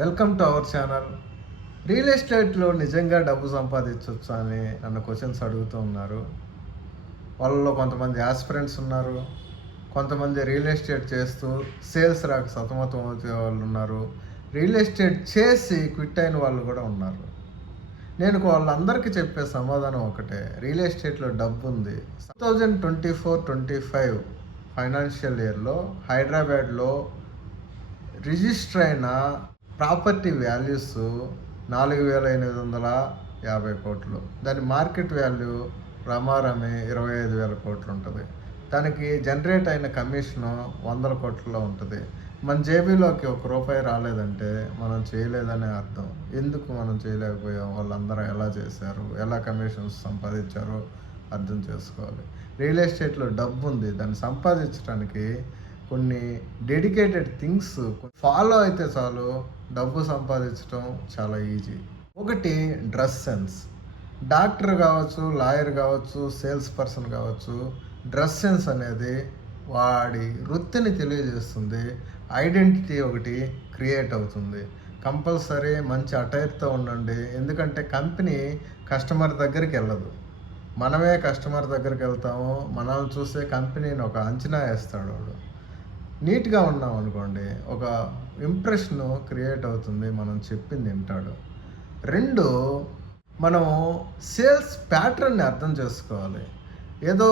Welcome to our channel real ఎస్టేట్లో నిజంగా డబ్బు సంపాదించవచ్చు అని నన్ను క్వశ్చన్స్ అడుగుతూ ఉన్నారు. వాళ్ళలో కొంతమంది ఆస్పిరెంట్స్ ఉన్నారు. కొంతమంది రియల్ ఎస్టేట్ చేస్తూ సేల్స్ రాక సతమతం అవుతే వాళ్ళు ఉన్నారు. రియల్ ఎస్టేట్ చేసి క్విట్ అయిన వాళ్ళు కూడా ఉన్నారు. నేను వాళ్ళందరికీ చెప్పే సమాధానం ఒకటే. రియల్ ఎస్టేట్లో డబ్బు ఉంది. Two thousand twenty four twenty five financial ఇయర్లో హైదరాబాద్లో రిజిస్టర్ అయిన ప్రాపర్టీ వాల్యూస్ నాలుగు వేల ఎనిమిది వందల యాభై కోట్లు. దాని మార్కెట్ వాల్యూ రమారమి ఇరవై ఐదు వేల కోట్లు ఉంటుంది. దానికి జనరేట్ అయిన కమిషను వందల కోట్లలో ఉంటుంది. మన జేబీలోకి ఒక రూపాయి రాలేదంటే మనం చేయలేదనే అర్థం. ఎందుకు మనం చేయలేకపోయాం? వాళ్ళందరూ ఎలా చేశారు? ఎలా కమిషన్స్ సంపాదించారో అర్థం చేసుకోవాలి. రియల్ ఎస్టేట్లో డబ్బు ఉంది దాన్ని సంపాదించడానికి కొన్ని డెడికేటెడ్ థింగ్స్ ఫాలో అయితే చాలు. డబ్బు సంపాదించడం చాలా ఈజీ ఒకటి డ్రెస్ సెన్స్ డాక్టర్ కావచ్చు లాయర్ కావచ్చు సేల్స్ పర్సన్ కావచ్చు డ్రెస్ సెన్స్ అనేది వాడి వృత్తిని తెలియజేస్తుంది. ఐడెంటిటీ ఒకటి క్రియేట్ అవుతుంది. కంపల్సరీ మంచి అటైర్తో ఉండండి. ఎందుకంటే కంపెనీ కస్టమర్ దగ్గరికి వెళ్ళదు. మనమే కస్టమర్ దగ్గరికి వెళ్తాము. మనల్ని చూస్తే కంపెనీని ఒక అంచనా వేస్తాడు వాడు. నీట్గా ఉన్నాం అనుకోండి ఒక ఇంప్రెషన్ క్రియేట్ అవుతుంది మనం చెప్పింది వింటాడు. రెండు మనం సేల్స్ ప్యాటర్న్ని అర్థం చేసుకోవాలి. ఏదో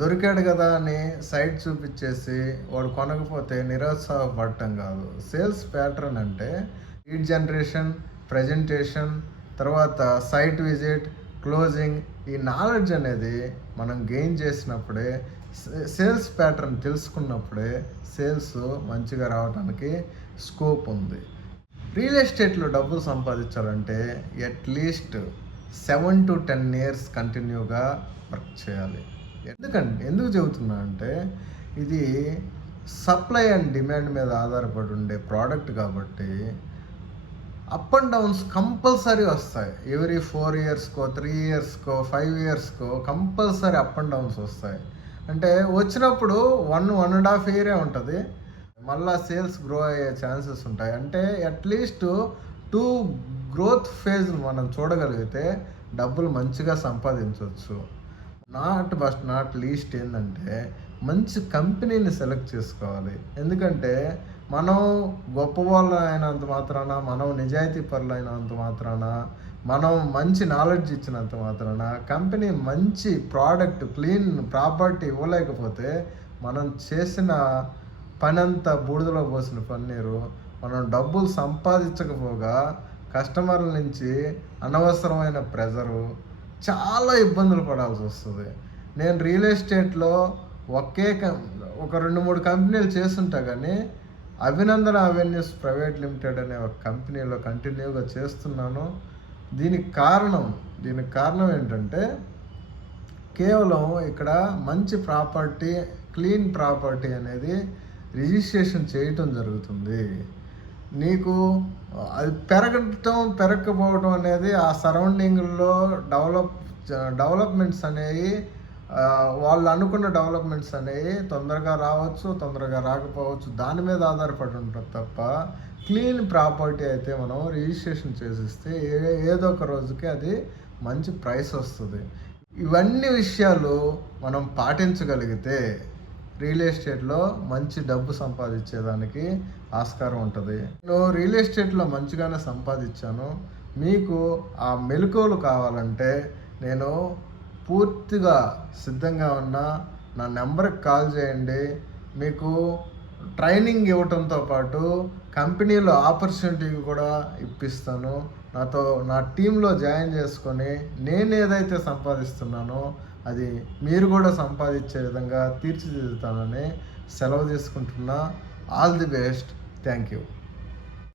దొరికాడు కదా అని సైట్ చూపించేసి వాడు కొనకపోతే నిరుత్సాహపడటం కాదు. సేల్స్ ప్యాటర్న్ అంటే లీడ్ జనరేషన్ ప్రజెంటేషన్ తర్వాత సైట్ విజిట్ క్లోజింగ్ ఈ నాలెడ్జ్ అనేది మనం గెయిన్ చేసినప్పుడే సేల్స్ ప్యాటర్న్ తెలుసుకున్నప్పుడే సేల్స్ మంచిగా రావడానికి స్కోప్ ఉంది. రియల్ ఎస్టేట్లో డబ్బులు సంపాదించాలంటే at least seven to ten years కంటిన్యూగా వర్క్ చేయాలి. ఎందుకంటే ఎందుకు చెబుతున్నా అంటే ఇది సప్లై అండ్ డిమాండ్ మీద ఆధారపడి ఉండే ప్రోడక్ట్ కాబట్టి అప్ అండ్ డౌన్స్ కంపల్సరీ వస్తాయి. ఎవ్రీ ఫోర్ ఇయర్స్కో త్రీ ఇయర్స్కో ఫైవ్ ఇయర్స్కో కంపల్సరీ అప్ అండ్ డౌన్స్ వస్తాయి. అంటే వచ్చినప్పుడు వన్ వన్ అండ్ హాఫ్ ఇయరే ఉంటుంది. మళ్ళీ సేల్స్ గ్రో అయ్యే ఛాన్సెస్ ఉంటాయి. అంటే అట్లీస్ట్ టూ గ్రోత్ ఫేజ్ మనం చూడగలిగితే డబ్బులు మంచిగా సంపాదించవచ్చు నాట్ బస్ట్ నాట్ లీస్ట్ ఏంటంటే మంచి కంపెనీని సెలెక్ట్ చేసుకోవాలి. ఎందుకంటే మనం గొప్ప వాళ్ళు అయినంత మాత్రాన మనం నిజాయితీ పరులు అయినంత మాత్రాన మనం మంచి నాలెడ్జ్ ఇచ్చినంత మాత్రాన కంపెనీ మంచి ప్రోడక్ట్ క్లీన్ ప్రాపర్టీ ఇవ్వలేకపోతే మనం చేసిన పనంతా బూడిదలో పోసిన పన్నీరు మనం డబ్బులు సంపాదించకపోగా కస్టమర్ల నుంచి అనవసరమైన ప్రెజరు చాలా ఇబ్బందులు పడాల్సి వస్తుంది. నేను రియల్ ఎస్టేట్లో ఒకే కం- ఒక రెండు మూడు కంపెనీలు చేస్తుంటా కానీ అభినందన అవెన్యూస్ ప్రైవేట్ లిమిటెడ్ అనే ఒక కంపెనీలో కంటిన్యూగా చేస్తున్నాను. దీనికి కారణం దీనికి కారణం ఏంటంటే కేవలం ఇక్కడ మంచి ప్రాపర్టీ క్లీన్ ప్రాపర్టీ అనేది రిజిస్ట్రేషన్ చేయటం జరుగుతుంది. నీకు అది పెరగటం పెరగకపోవటం అనేది ఆ సరౌండింగ్లో డెవలప్ డెవలప్మెంట్స్ అనేవి వాళ్ళు అనుకున్న డెవలప్మెంట్స్ అనేవి తొందరగా రావచ్చు తొందరగా రాకపోవచ్చు. దాని మీద ఆధారపడి ఉంటుంది తప్ప క్లీన్ ప్రాపర్టీ అయితే మనం రిజిస్ట్రేషన్ చేసిస్తే ఏ ఏదో ఒక రోజుకి అది మంచి ప్రైస్ వస్తుంది. ఇవన్నీ విషయాలు మనం పాటించగలిగితే రియల్ ఎస్టేట్లో మంచి డబ్బు సంపాదించేదానికి ఆస్కారం ఉంటుంది. నేను రియల్ ఎస్టేట్లో మంచిగానే సంపాదించాను. మీకు ఆ మెలకువలు కావాలంటే నేను పూర్తిగా సిద్ధంగా ఉన్న. నా నెంబర్కి కాల్ చేయండి. మీకు ట్రైనింగ్ ఇవ్వటంతో పాటు కంపెనీలో ఆపర్చునిటీ కూడా ఇప్పిస్తాను. నాతో నా టీంలో జాయిన్ చేసుకొని నేను ఏదైతే సంపాదిస్తున్నానో అది మీరు కూడా సంపాదించే విధంగా తీర్చిదిద్దుతానని సెలవు తీసుకుంటున్నా. All the best. Thank you.